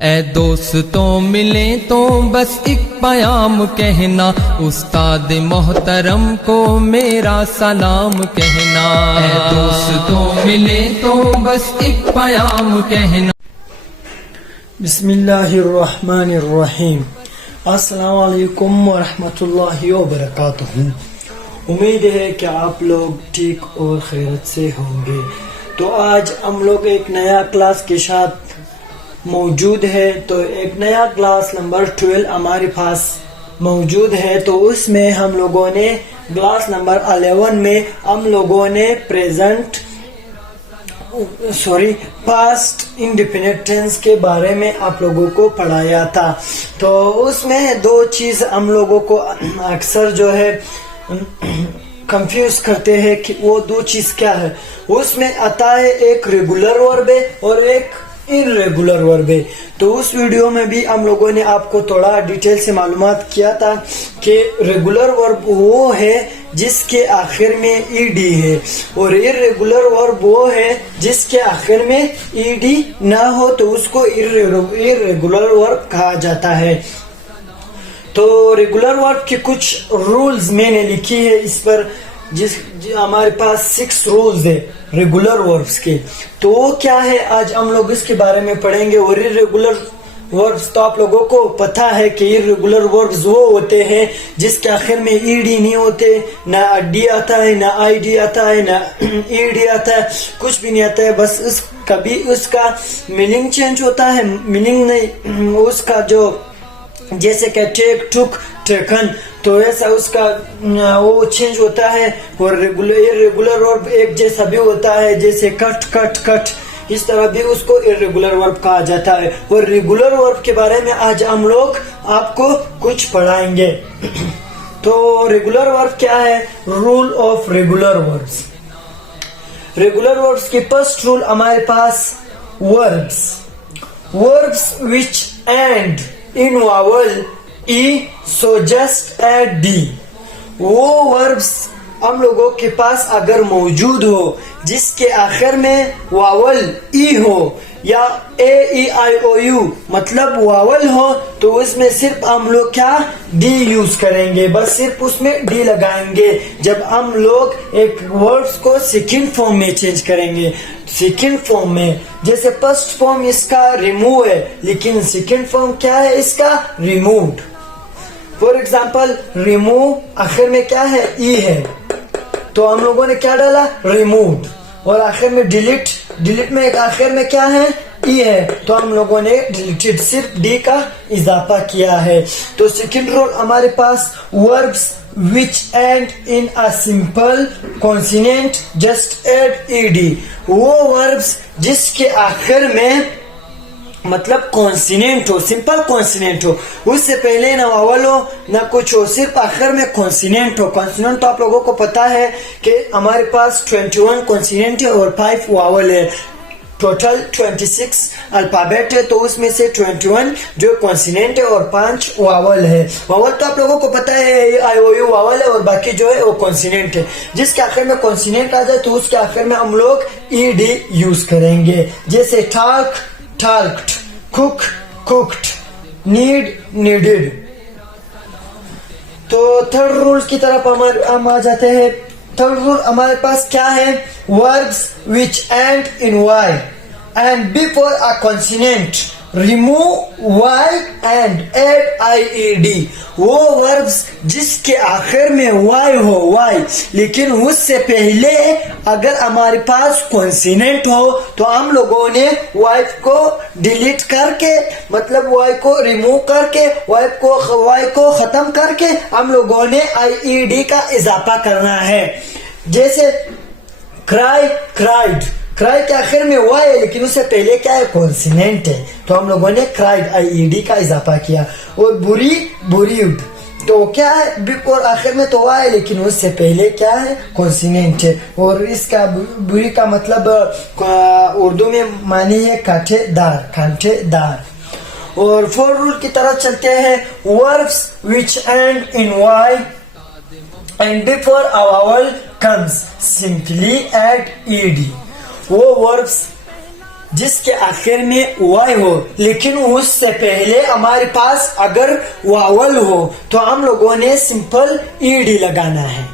ए दोस्तों मिले तो बस एक पयाम कहना, उस्ताद मोहतरम को मेरा सलाम कहना। ए दोस्तों मिले तो बस एक पयाम कहना। बिस्मिल्लाहिर्रहमानिर्रहीम। अस्सलाम वालेकुम वरहमतुल्लाहि वबरकातुहू। उम्मीद है कि आप लोग ठीक और खैरियत से होंगे। तो आज हम लोग एक नया क्लास के साथ मौजूद है। तो एक नया क्लास नंबर 12 हमारे पास मौजूद है। तो उसमें हम लोगों ने क्लास नंबर 11 में हम लोगों ने पास्ट इंडेफिनिट टेंस के बारे में आप लोगों को पढ़ाया था। तो उसमें दो चीज हम लोगों को अक्सर जो है कंफ्यूज करते हैं कि वो दो चीज क्या है। उसमें आता है एक रेगुलर वर्ब है और एक इरेगुलर वर्ब है। तो उस वीडियो में भी हम लोगों ने आपको थोड़ा डिटेल से मालूमात किया था कि रेगुलर वर्ब वो है जिसके आखिर में ईडी है और इरेगुलर वर्ब वो है जिसके आखिर में ईडी ना हो, तो उसको इरेगुलर वर्ब कहा जाता है। तो रेगुलर वर्ब के कुछ रूल्स मैंने लिखी है इस पर, हमारे पास 6 रूल्स है रेगुलर वर्ब्स के। तो वो क्या है आज हम लोग इसके बारे में पढ़ेंगे। और इरेगुलर वर्ब्स तो आप लोगों को पता है कि इरेगुलर वर्ब्स वो होते हैं जिसके आखिर में ईडी नहीं होते, ना डी आता है, ना आईडी आता है, ना ईडी आता है, कुछ भी नहीं आता है। बस कभी उसका मीनिंग चेंज होता है, मीनिंग नहीं, उसका जो जैसे कि टेक, टुक, टेकन, तो ऐसा उसका वो चेंज होता है। और रेगुलर वर्ब एक जैसा भी होता है, जैसे कट कट कट, इस तरह भी उसको इरेगुलर वर्ब कहा जाता है। और रेगुलर वर्ब के बारे में आज हम लोग आपको कुछ पढ़ाएंगे। तो रेगुलर वर्ब क्या है? Rule of regular verbs. Regular verbs की फर्स्ट रूल हमारे पास verbs which end in vowel e, so just add d. वो वर्ब्स हम लोगों के पास अगर मौजूद हो जिसके आखिर में वावल ई हो या ए ई आई ओ यू मतलब वावल हो, तो उसमें सिर्फ हम लोग क्या डी यूज करेंगे, बस सिर्फ उसमें डी लगाएंगे। जब हम लोग एक वर्ड्स को सेकंड फॉर्म में चेंज करेंगे, सेकंड फॉर्म में, जैसे फर्स्ट फॉर्म इसका रिमूव है लेकिन सेकंड फॉर्म क्या है इसका? रिमूव्ड। फॉर एग्जाम्पल रिमूव आखिर में क्या है? ई है, तो हम लोगों ने क्या डाला? रिमूव्ड। और आखिर में डिलीट में एक आखिर में क्या है? ई है, तो हम लोगों ने डिलीटेड, सिर्फ डी का इजाफा किया है। तो सेकंड रूल हमारे पास verbs which end in a simple consonant just add ed। वो वर्ब्स जिसके आखिर में मतलब कॉन्सिनेंट हो, सिंपल कॉन्सिनेंट हो, उससे पहले ना वावल हो ना कुछ हो, सिर्फ आखिर में कॉन्सिनेंट हो। कॉन्सिनेंट तो आप लोगों को पता है कि हमारे पास 21 कॉन्सिनेंट है और 5 वावल है, टोटल 26 अल्फाबेट है। तो उसमें से 21 जो कॉन्सिनेंट है और 5 वावल है। वावल तो आप लोगों को पता है आई ओ यू वावल है और बाकी जो है वो कॉन्सिनेंट है। जिसके आखिर में कॉन्सिनेंट आ जाए तो उसके आखिर में हम लोग ई डी यूज करेंगे, जैसे talc, talked, cook, cooked, needed। तो थर्ड रूल की तरफ हम आ जाते हैं। थर्ड रूल हमारे पास क्या है? verbs which end in y and before a consonant remove y and add ied। वो वर्ब्स जिसके आखिर में y हो, y, लेकिन उससे पहले अगर हमारे पास कॉन्सिनेंट हो तो हम लोगों ने y को डिलीट करके, मतलब y को रिमूव करके, y को खत्म करके हम लोगों ने ied का इजाफा करना है। जैसे क्राई, क्राइड, क्राई के आखिर में वाई है लेकिन उससे पहले क्या है? कॉन्सिनेंट है, तो हम लोगों ने क्राइड आईईडी का इजाफा किया। और बुरी, बुरीड, तो क्या है? बिफोर आखिर में तो वाई है लेकिन उससे पहले क्या है? कॉन्सिनेंट है। और इसका बुरी का मतलब उर्दू में मानी है कांटेदार, कांटेदार। और फोर्थ रूल की तरफ चलते हैं। Verbs which end in Y and before a vowel comes simply add ed। वो वर्ब्स जिसके आखिर में वाई हो, लेकिन उससे पहले हमारे पास अगर वावल हो तो हम लोगों ने सिंपल ईडी लगाना है।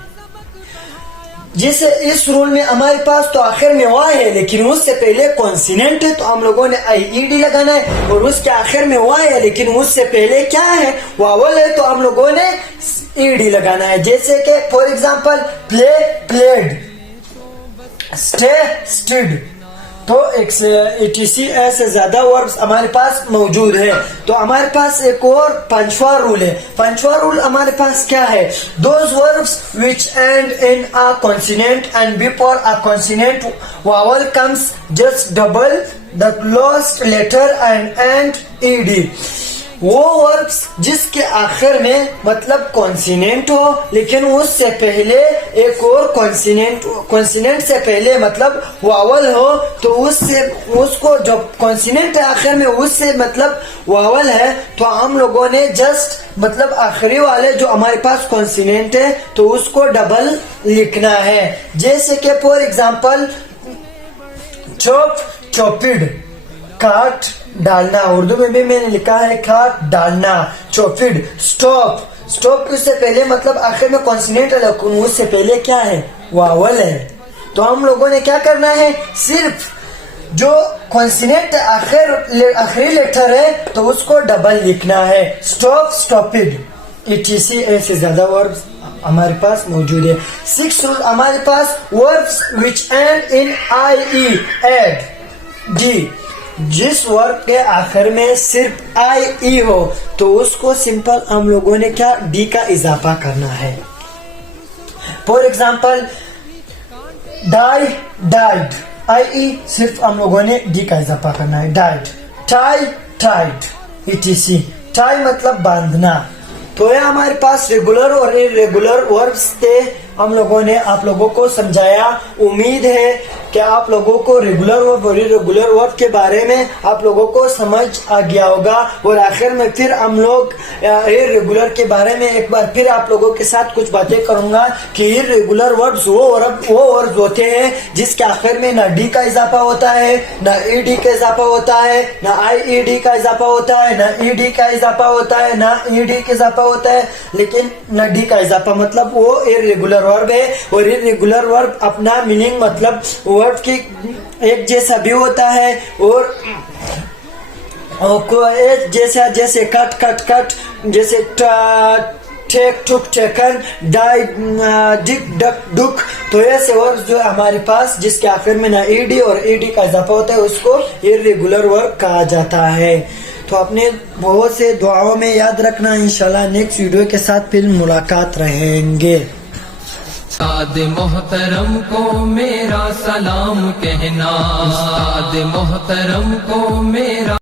जैसे इस रूल में हमारे पास तो आखिर में वाई है लेकिन उससे पहले कॉन्सिनेंट है तो हम लोगों ने ईडी लगाना है, और उसके आखिर में वाई है लेकिन उससे पहले क्या है, वावल है, तो हम लोगों ने ईडी लगाना है। जैसे कि for example play played, stay stayed, तो etc ऐसे ज्यादा वर्ब्स हमारे पास मौजूद है। तो हमारे पास एक और पांचवा रूल है। पांचवा रूल हमारे पास क्या है, those verbs which end in a consonant and before a consonant vowel comes just double the last letter and ed, वो वर्ब्स जिसके आखिर में मतलब कॉन्सिनेंट हो लेकिन उससे पहले एक और कॉन्सिनेंट से पहले मतलब वावल हो, तो उसको जब कॉन्सिनेंट आखिर में उससे मतलब वावल है तो हम लोगों ने जस्ट मतलब आखिरी वाले जो हमारे पास कॉन्सिनेंट है तो उसको डबल लिखना है। जैसे कि फॉर एग्जांपल चॉप चॉपिड, काट डालना, उर्दू में भी मैंने लिखा है काट डालना, चॉपिड। स्टॉप, स्टॉप उससे पहले मतलब आखिर में कॉन्सिनेंट है लेकिन उससे पहले क्या है, वावल है। तो हम लोगों ने क्या करना है, सिर्फ जो कॉन्सिनेंट आखिरी लेटर है तो उसको डबल लिखना है, स्टॉप स्टॉपिड etc ऐसे ज्यादा वर्ब्स हमारे पास मौजूद है। 6 रूल हमारे पास verbs which end in ie add d, जिस वर्ब के आखिर में सिर्फ ie हो तो उसको सिंपल हम लोगों ने क्या, डी का इजाफा करना है। For example die died, ie सिर्फ हम लोगों ने डी का इजाफा करना है, died. Tie tied etc, tie मतलब बांधना। तो ये हमारे पास रेगुलर और इरेगुलर वर्ब्स थे, हम लोगों ने आप लोगों को समझाया। उम्मीद है कि आप लोगों को रेगुलर वर्ब और इरेगुलर वर्ब के बारे में आप लोगों को समझ आ गया होगा। और आखिर में फिर हम लोग इरेगुलर के बारे में एक बार फिर आप लोगों के साथ कुछ बातें करूंगा कि इरेगुलर वर्ब्स वो वर्ब्स होते हैं जिसके आखिर में ना डी का इजाफा होता है, ना ed का इजाफा होता है, ना ied का इजाफा होता है, ना ed का इजाफा होता है, ना ed का इजाफा होता है, लेकिन ना डी का इजाफा, मतलब वो इरेगुलर वर्ब है। और इरेगुलर वर्ब अपना मीनिंग मतलब वर्ब की एक जैसा भी होता है और जैसा जैसे कट कट कट, जैसे टेक टुक टेकन, डाई डिक डक डुक, तो ऐसे वर्ब जो हमारे पास जिसके आखिर में ना ed और ed का इजाफा होता है उसको इरेगुलर वर्ब कहा जाता है। तो अपने बहुत से दुआओं में याद रखना। इंशाल्लाह नेक्स्ट वीडियो के साथ फिर मुलाकात रहेंगे। उस्ताद मोहतरम को मेरा सलाम कहना, उस्ताद मोहतरम को मेरा